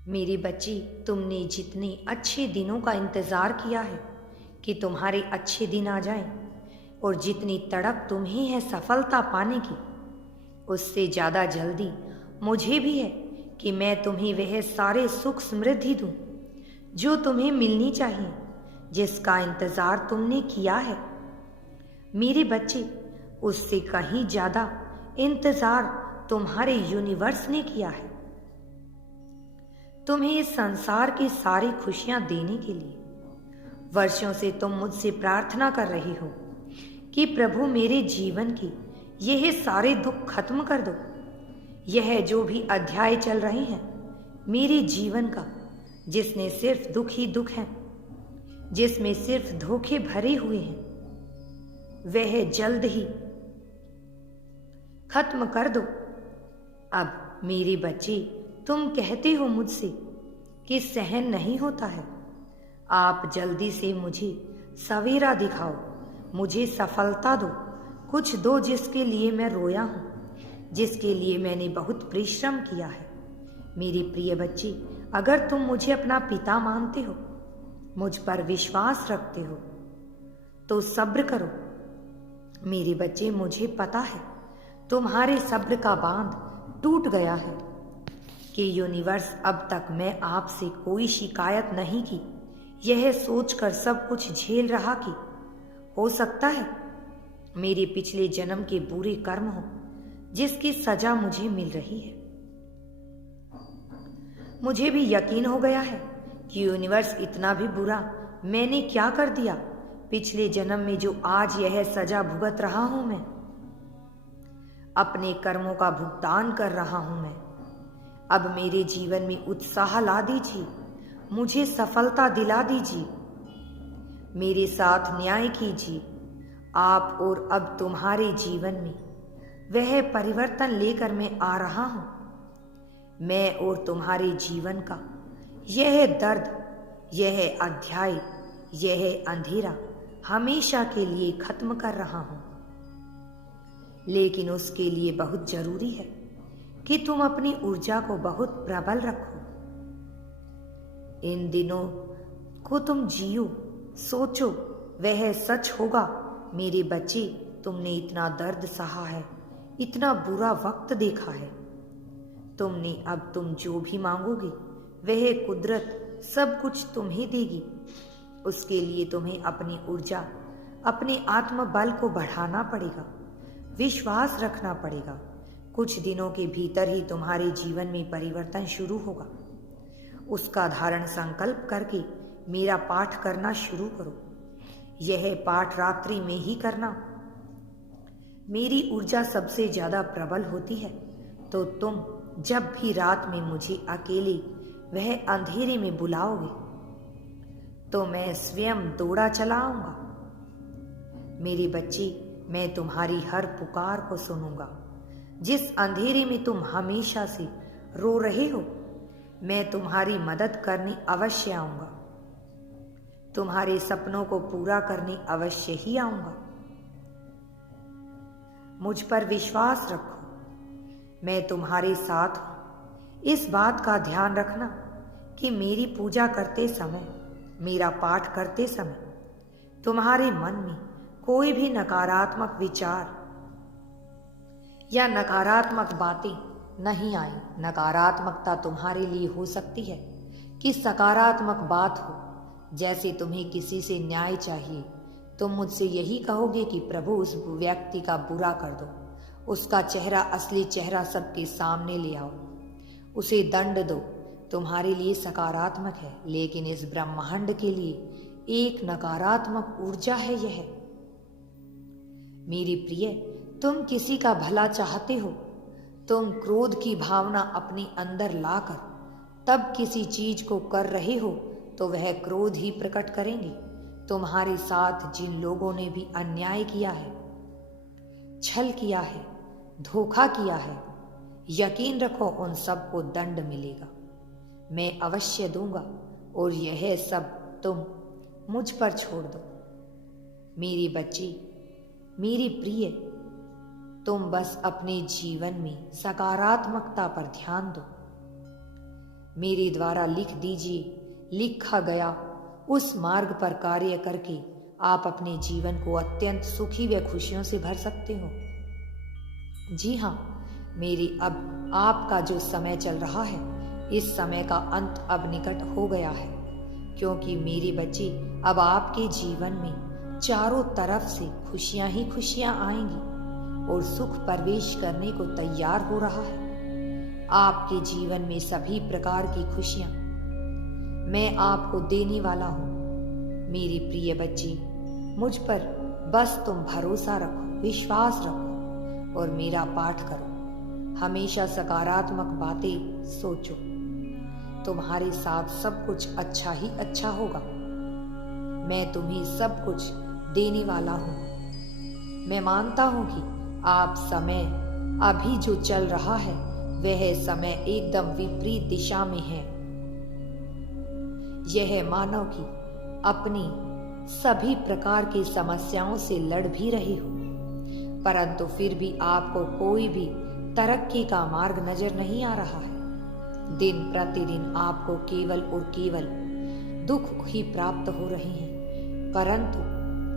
मेरी बच्ची, तुमने जितने अच्छे दिनों का इंतज़ार किया है कि तुम्हारे अच्छे दिन आ जाएं, और जितनी तड़प तुम्हें है सफलता पाने की, उससे ज़्यादा जल्दी मुझे भी है कि मैं तुम्हें वह सारे सुख समृद्धि दूं जो तुम्हें मिलनी चाहिए, जिसका इंतज़ार तुमने किया है। मेरे बच्चे, उससे कहीं ज़्यादा इंतज़ार तुम्हारे यूनिवर्स ने किया है, तुम्हें इस संसार की सारी खुशियां देने के लिए। वर्षों से तुम मुझसे प्रार्थना कर रही हो कि प्रभु मेरे जीवन की यह सारे दुख खत्म कर दो। यह जो भी अध्याय चल रहे हैं मेरे जीवन का, जिसने सिर्फ दुख ही दुख है, जिसमें सिर्फ धोखे भरे हुए हैं, वह जल्द ही खत्म कर दो। अब मेरे बच्चे, तुम कहते हो मुझसे कि सहन नहीं होता है। आप जल्दी से मुझे सवेरा दिखाओ, मुझे सफलता दो, कुछ दो जिसके लिए मैं रोया हूँ, जिसके लिए मैंने बहुत परिश्रम किया है। मेरी प्रिय बच्ची, अगर तुम मुझे अपना पिता मानते हो, मुझ पर विश्वास रखते हो, तो सब्र करो। मेरे बच्चे, मुझे पता है तुम्हारे सब्र का बांध टूट गया है कि यूनिवर्स अब तक मैं आपसे कोई शिकायत नहीं की, यह सोचकर सब कुछ झेल रहा कि हो सकता है मेरे पिछले जन्म के बुरे कर्म हो, जिसकी सजा मुझे मिल रही है। मुझे भी यकीन हो गया है कि यूनिवर्स इतना भी बुरा मैंने क्या कर दिया पिछले जन्म में, जो आज यह सजा भुगत रहा हूं। मैं अपने कर्मों का भुगतान कर रहा हूं। मैं अब मेरे जीवन में उत्साह ला दीजिए, मुझे सफलता दिला दीजिए, मेरे साथ न्याय कीजिए आप। और अब तुम्हारे जीवन में वह परिवर्तन लेकर मैं आ रहा हूं। मैं और तुम्हारे जीवन का यह दर्द, यह अध्याय, यह अंधेरा हमेशा के लिए खत्म कर रहा हूं। लेकिन उसके लिए बहुत जरूरी है कि तुम अपनी ऊर्जा को बहुत प्रबल रखो। इन दिनों को तुम जियो, सोचो, वह सच होगा। मेरे बच्चे, तुमने इतना दर्द सहा है, इतना बुरा वक्त देखा है। तुमने अब तुम जो भी मांगोगे वह कुदरत सब कुछ तुम्हें देगी। उसके लिए तुम्हें अपनी ऊर्जा, अपने आत्मबल को बढ़ाना पड़ेगा, विश्वास रखना पड़ेगा। कुछ दिनों के भीतर ही तुम्हारे जीवन में परिवर्तन शुरू होगा। उसका धारण संकल्प करके मेरा पाठ करना शुरू करो। यह पाठ रात्रि में ही करना। मेरी ऊर्जा सबसे ज्यादा प्रबल होती है, तो तुम जब भी रात में मुझे अकेले वह अंधेरे में बुलाओगे, तो मैं स्वयं दौड़ा चला आऊंगा। मेरे बच्चे, मैं तुम्हारी हर पुकार को सुनूंगा। जिस अंधेरे में तुम हमेशा से रो रहे हो, मैं तुम्हारी मदद करने अवश्य आऊंगा। तुम्हारे सपनों को पूरा करने अवश्य ही आऊंगा। मुझ पर विश्वास रखो, मैं तुम्हारे साथ हूं। इस बात का ध्यान रखना कि मेरी पूजा करते समय, मेरा पाठ करते समय तुम्हारे मन में कोई भी नकारात्मक विचार या नकारात्मक बातें नहीं आई। नकारात्मकता तुम्हारे लिए हो सकती है कि सकारात्मक बात हो। जैसे तुम्हें किसी से न्याय चाहिए, तुम मुझसे यही कहोगे कि प्रभु उस व्यक्ति का बुरा कर दो, उसका चेहरा, असली चेहरा सबके सामने ले आओ, उसे दंड दो। तुम्हारे लिए सकारात्मक है, लेकिन इस ब्रह्मांड के लिए एक नकारात्मक ऊर्जा है यह। मेरी प्रिय, तुम किसी का भला चाहते हो, तुम क्रोध की भावना अपने अंदर लाकर तब किसी चीज को कर रहे हो, तो वह क्रोध ही प्रकट करेंगे। तुम्हारे साथ जिन लोगों ने भी अन्याय किया है, छल किया है, धोखा किया है, यकीन रखो उन सबको दंड मिलेगा। मैं अवश्य दूंगा, और यह सब तुम मुझ पर छोड़ दो। मेरी बच्ची, मेरी प्रिय, तुम बस अपने जीवन में सकारात्मकता पर ध्यान दो। मेरे द्वारा लिख दीजिए, लिखा गया उस मार्ग पर कार्य करके आप अपने जीवन को अत्यंत सुखी व खुशियों से भर सकते हो। जी हाँ, मेरी अब आपका जो समय चल रहा है, इस समय का अंत अब निकट हो गया है, क्योंकि मेरे बच्चे अब आपके जीवन में चारों तरफ से खुशियां ही खुशियां आएंगी और सुख प्रवेश करने को तैयार हो रहा है। आपके जीवन में सभी प्रकार की खुशियां मैं आपको देने वाला हूँ। मेरी प्रिय बच्ची, मुझ पर बस तुम भरोसा रखो, विश्वास रखो और मेरा पाठ करो। हमेशा सकारात्मक बातें सोचो। तुम्हारे साथ सब कुछ अच्छा ही अच्छा होगा। मैं तुम्हें सब कुछ देने वाला हूँ। मैं मानता हूँ कि आप समय अभी जो चल रहा है वह समय एकदम विपरीत दिशा में है। यह मानव की अपनी सभी प्रकार की समस्याओं से लड़ भी रहे हो, परंतु फिर भी आपको कोई भी तरक्की का मार्ग नजर नहीं आ रहा है। दिन प्रतिदिन आपको केवल और केवल दुख ही प्राप्त हो रहे हैं। परंतु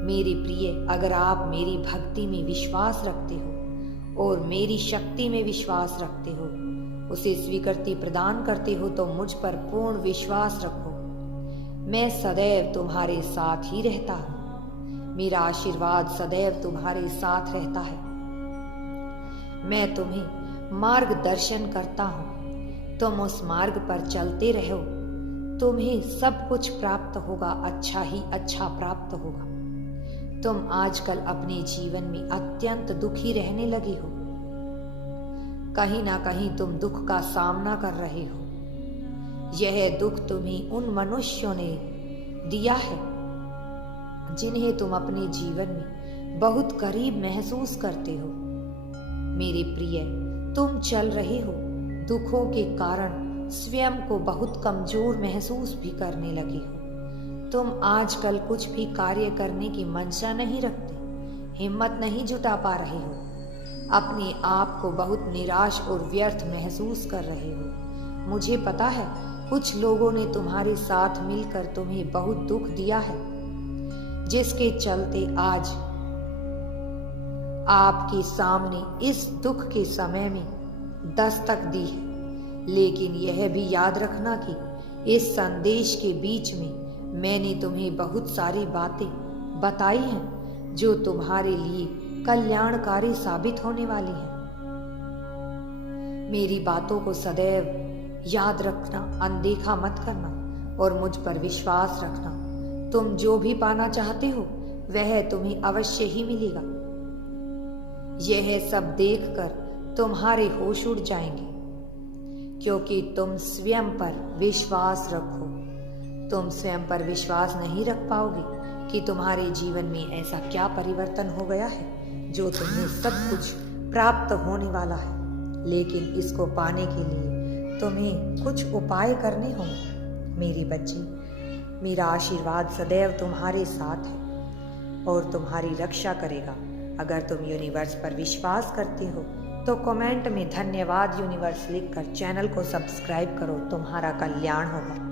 मेरे प्रिय, अगर आप मेरी भक्ति में विश्वास रखते हो और मेरी शक्ति में विश्वास रखते हो, उसे स्वीकृति प्रदान करते हो, तो मुझ पर पूर्ण विश्वास रखो। मैं सदैव तुम्हारे साथ ही रहता हूँ। मेरा आशीर्वाद सदैव तुम्हारे साथ रहता है। मैं तुम्हें मार्गदर्शन करता हूँ। तुम उस मार्ग पर चलते रहो। तुम्हें सब कुछ प्राप्त होगा, अच्छा ही अच्छा प्राप्त होगा। तुम आजकल अपने जीवन में अत्यंत दुखी रहने लगे हो। कहीं ना कहीं तुम दुख का सामना कर रहे हो। यह दुख तुम्हें उन मनुष्यों ने दिया है जिन्हें तुम अपने जीवन में बहुत करीब महसूस करते हो। मेरे प्रिय, तुम चल रहे हो दुखों के कारण स्वयं को बहुत कमजोर महसूस भी करने लगे हो। तुम आजकल कुछ भी कार्य करने की मंशा नहीं रखते, हिम्मत नहीं जुटा पा रहे हो, अपने आप को बहुत निराश और व्यर्थ महसूस कर रहे हो। मुझे पता है कुछ लोगों ने तुम्हारे साथ मिलकर तुम्हें बहुत दुख दिया है, जिसके चलते आज आपके सामने इस दुख के समय में दस्तक दी है। लेकिन यह भी याद रखना कि इस संदेश के बीच में मैंने तुम्हें बहुत सारी बातें बताई हैं जो तुम्हारे लिए कल्याणकारी साबित होने वाली हैं। मेरी बातों को सदैव याद रखना, अनदेखा मत करना और मुझ पर विश्वास रखना। तुम जो भी पाना चाहते हो वह तुम्हें अवश्य ही मिलेगा। यह सब देखकर तुम्हारे होश उड़ जाएंगे, क्योंकि तुम स्वयं पर विश्वास रखो। तुम स्वयं पर विश्वास नहीं रख पाओगे कि तुम्हारे जीवन में ऐसा क्या परिवर्तन हो गया है जो तुम्हें सब कुछ प्राप्त होने वाला है। लेकिन इसको पाने के लिए तुम्हें कुछ उपाय करने होंगे। मेरे बच्चे, मेरा आशीर्वाद सदैव तुम्हारे साथ है और तुम्हारी रक्षा करेगा। अगर तुम यूनिवर्स पर विश्वास करते हो तो कमेंट में धन्यवाद यूनिवर्स लिखकर चैनल को सब्सक्राइब करो। तुम्हारा कल्याण होगा।